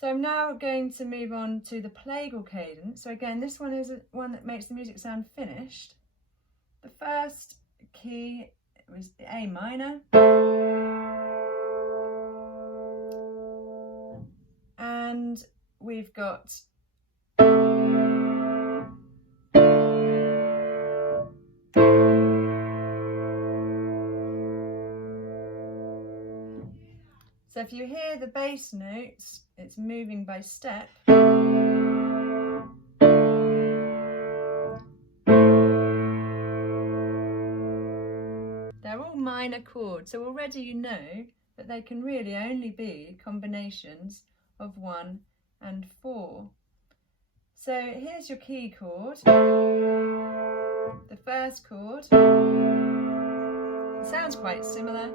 So I'm now going to move on to the Plagal cadence. So again, this one is one that makes the music sound finished. The first key was A minor. And we've got so if you hear the bass notes, it's moving by step. They're all minor chords, so already you know that they can really only be combinations of 1 and 4. So here's your key chord. The first chord, it sounds quite similar.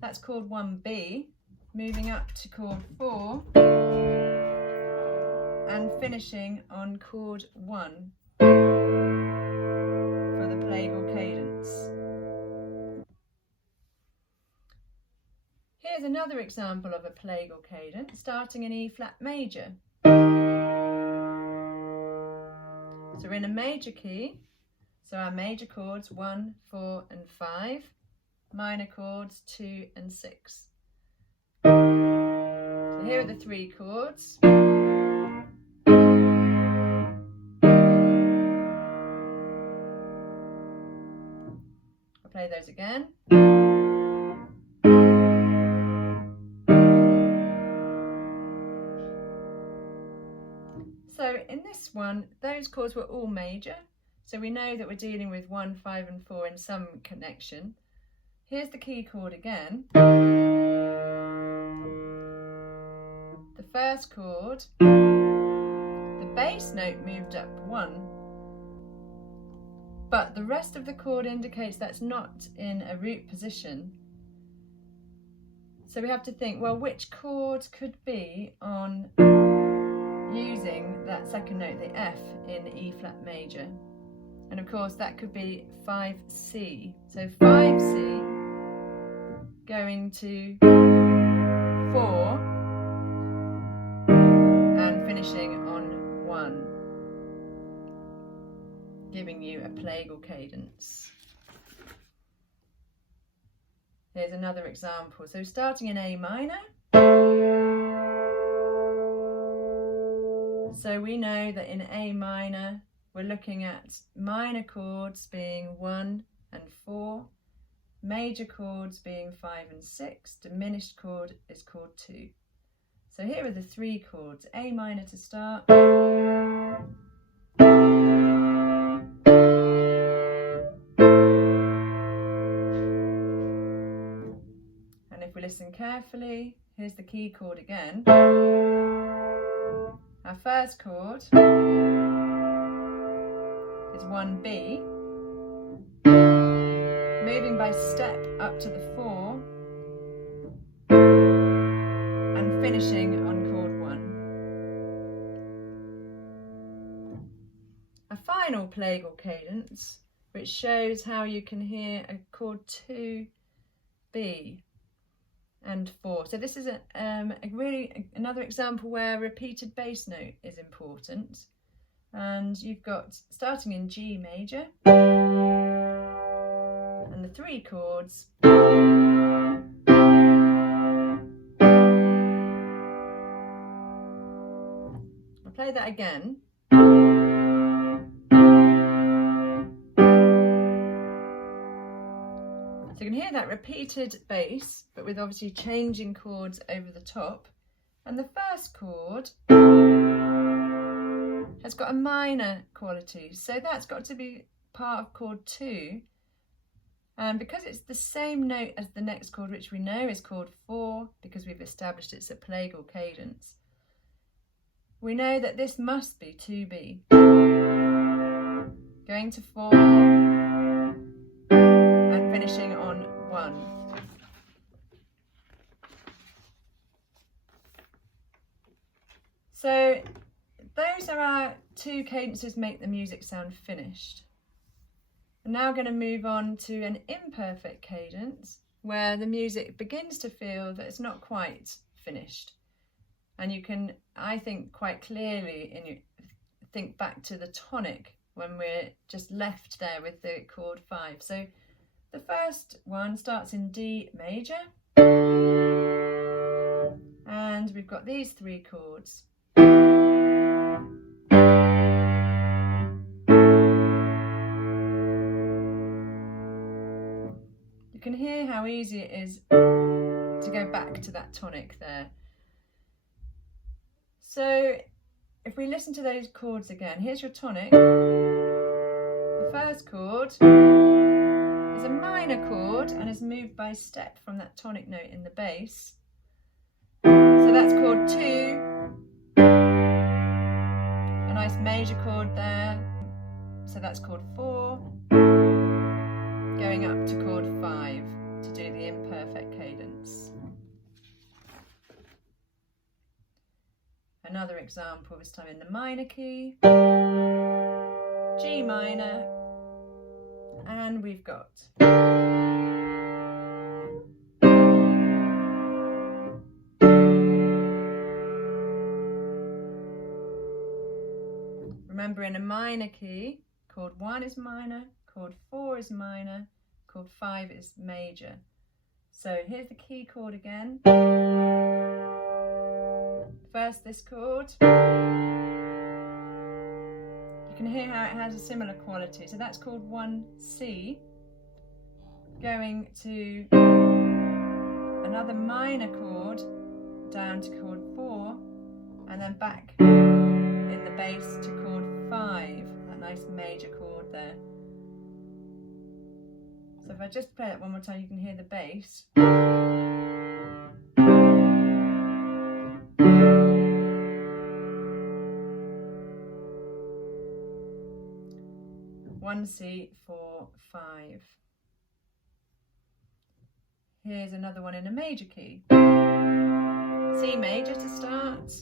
That's chord 1B, moving up to chord 4 and finishing on chord 1 for the Plagal cadence. Here's another example of a Plagal cadence starting in E flat major. So we're in a major key, so our major chords 1, 4 and 5, minor chords 2 and 6. So here are the 3 chords. I'll play those again. So in this one, those chords were all major, so we know that we're dealing with 1, 5 and 4 in some connection. Here's the key chord again. The first chord, the bass note moved up 1, but the rest of the chord indicates that's not in a root position. So we have to think, well, which chord could be on using that second note, the F, in E flat major? And of course that could be 5C. So 5C going to 4 and finishing on 1, giving you a Plagal cadence. Here's another example. So starting in A minor. So we know that in A minor, we're looking at minor chords being 1 and 4, major chords being 5 and 6, diminished chord is chord 2. So here are the 3 chords, A minor to start, and if we listen carefully, here's the key chord again. Our first chord is 1B, moving by step up to the 4 and finishing on chord 1. A final Plagal cadence which shows how you can hear a chord 2B and 4. So this is another example where a repeated bass note is important. And you've got starting in G major and the 3 chords. I'll play that again. So you can hear that repeated bass, but with obviously changing chords over the top. And the first chord has got a minor quality, so that's got to be part of chord 2. And because it's the same note as the next chord, which we know is chord 4, because we've established it's a Plagal cadence, we know that this must be 2B. Going to 4 and finishing on 1. So those are our 2 cadences make the music sound finished. I'm now going to move on to an imperfect cadence where the music begins to feel that it's not quite finished. And you can, I think, quite clearly think back to the tonic when we're just left there with the chord 5. So the first one starts in D major, and we've got these 3 chords. You can hear how easy it is to go back to that tonic there. So if we listen to those chords again, here's your tonic. The first chord is a minor chord and is moved by step from that tonic note in the bass. So that's chord 2, a nice major chord there. So that's chord 4, going up to chord 5 to do the imperfect cadence. Another example, this time in the minor key, G minor, and we've got remember, in a minor key, chord 1 is minor, chord 4 is minor, chord 5 is major. So here's the key chord again. First this chord. You can hear how it has a similar quality. So that's chord 1C, going to another minor chord down to chord 4, and then back in the bass to chord 5, that nice major chord there. So if I just play it one more time, you can hear the bass. 1C, 4, 5. Here's another one in a major key. C major to start.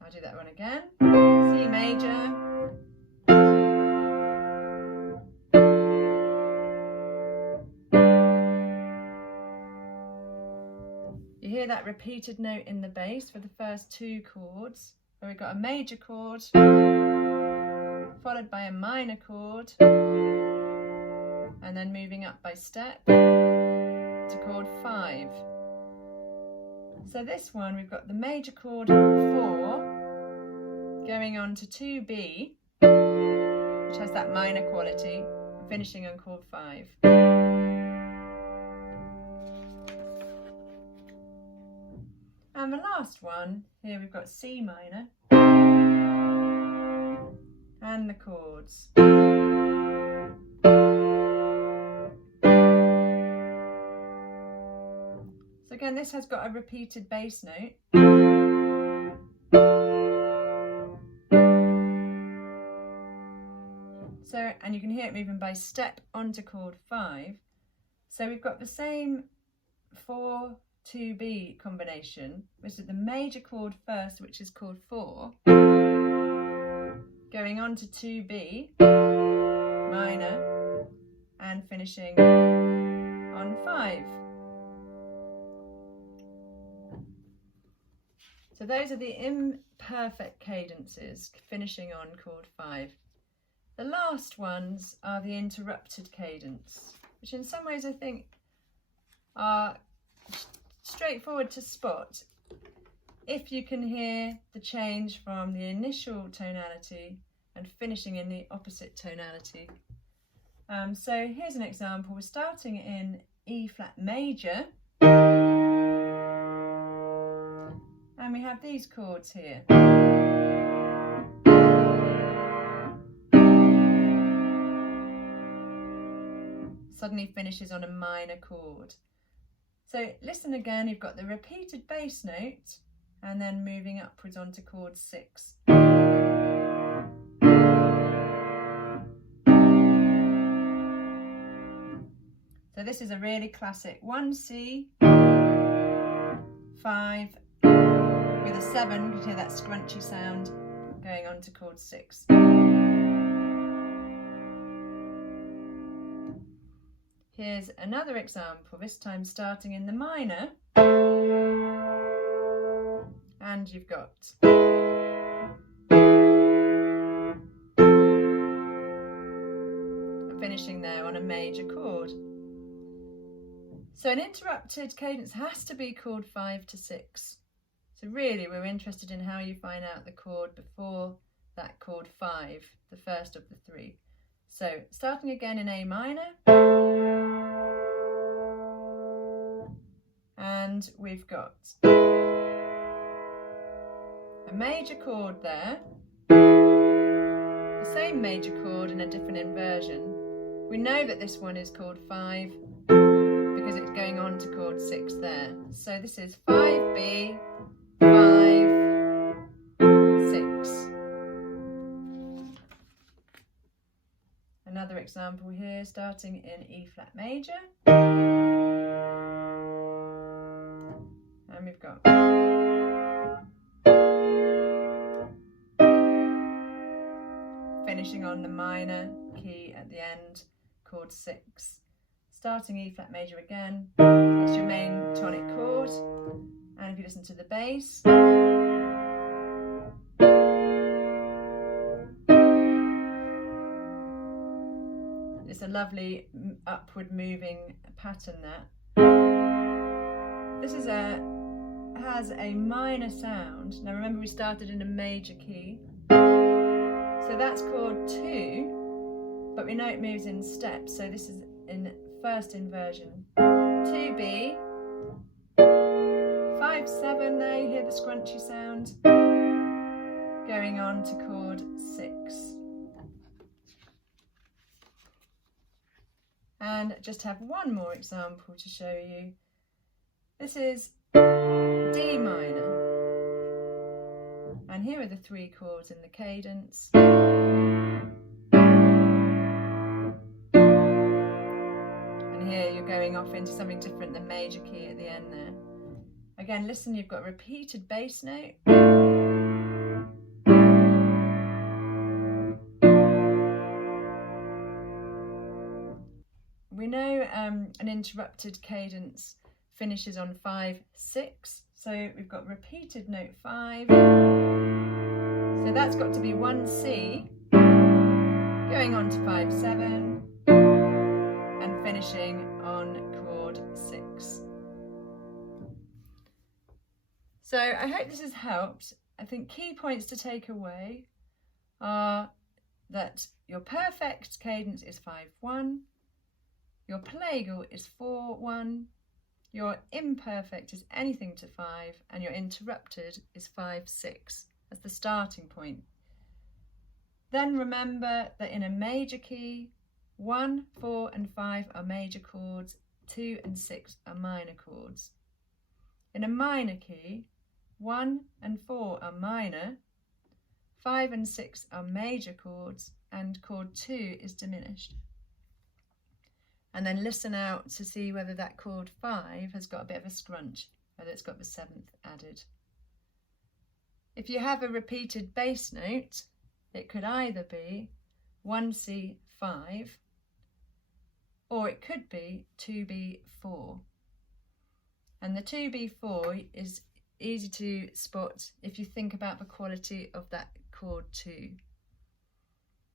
I'll do that one again. C major. You hear that repeated note in the bass for the first 2 chords, where we've got a major chord followed by a minor chord, and then moving up by step to chord 5. So this one, we've got the major chord 4 going on to 2B, which has that minor quality, finishing on chord 5. And the last one, here we've got C minor and the chords. So again, this has got a repeated bass note. So, and you can hear it moving by step onto chord 5. So we've got the same 4-2B combination, which is the major chord first, which is chord 4, going on to 2B minor and finishing on 5. So those are the imperfect cadences finishing on chord 5. The last ones are the interrupted cadence, which in some ways I think are straightforward to spot if you can hear the change from the initial tonality and finishing in the opposite tonality. So here's an example. We're starting in E flat major, and we have these chords here. Suddenly finishes on a minor chord. So listen again, you've got the repeated bass note and then moving upwards onto chord 6. So this is a really classic 1C, 5, with a 7, you can hear that scrunchy sound going on to chord 6. Here's another example, this time starting in the minor, and you've got finishing there on a major chord. So an interrupted cadence has to be chord 5 to 6. So really we're interested in how you find out the chord before that chord 5, the first of the 3. So starting again in A minor, and we've got a major chord there, the same major chord in a different inversion. We know that this one is chord 5 because it's going on to chord 6 there. So this is 5B, 5, 6. Another example here, starting in E flat major. And we've got finishing on the minor key at the end, chord 6. Starting E flat major again, it's your main tonic chord. And if you listen to the bass, it's a lovely upward moving pattern there. This is has a minor sound. Now remember we started in a major key. So that's chord 2, but we know it moves in steps. So this is in first inversion. 2B, 5, 7 there, you hear the scrunchy sound. Going on to chord 6. And just have one more example to show you. This is D minor. And here are the 3 chords in the cadence. And here you're going off into something different than major key at the end there. Again, listen, you've got a repeated bass note. We know an interrupted cadence finishes on 5, 6. So we've got repeated note 5. So that's got to be 1 C, going on to 5, 7, and finishing on chord 6. So I hope this has helped. I think key points to take away are that your perfect cadence is 5-1, your Plagal is 4-1, your imperfect is anything to 5, and your interrupted is 5-6 as the starting point. Then remember that in a major key, 1, 4 and 5 are major chords, 2 and 6 are minor chords. In a minor key, 1 and 4 are minor, 5 and 6 are major chords, and chord 2 is diminished. And then listen out to see whether that chord 5 has got a bit of a scrunch, whether it's got the 7th added. If you have a repeated bass note, it could either be 1C5 or it could be 2B4. And the 2B4 is easy to spot if you think about the quality of that chord 2.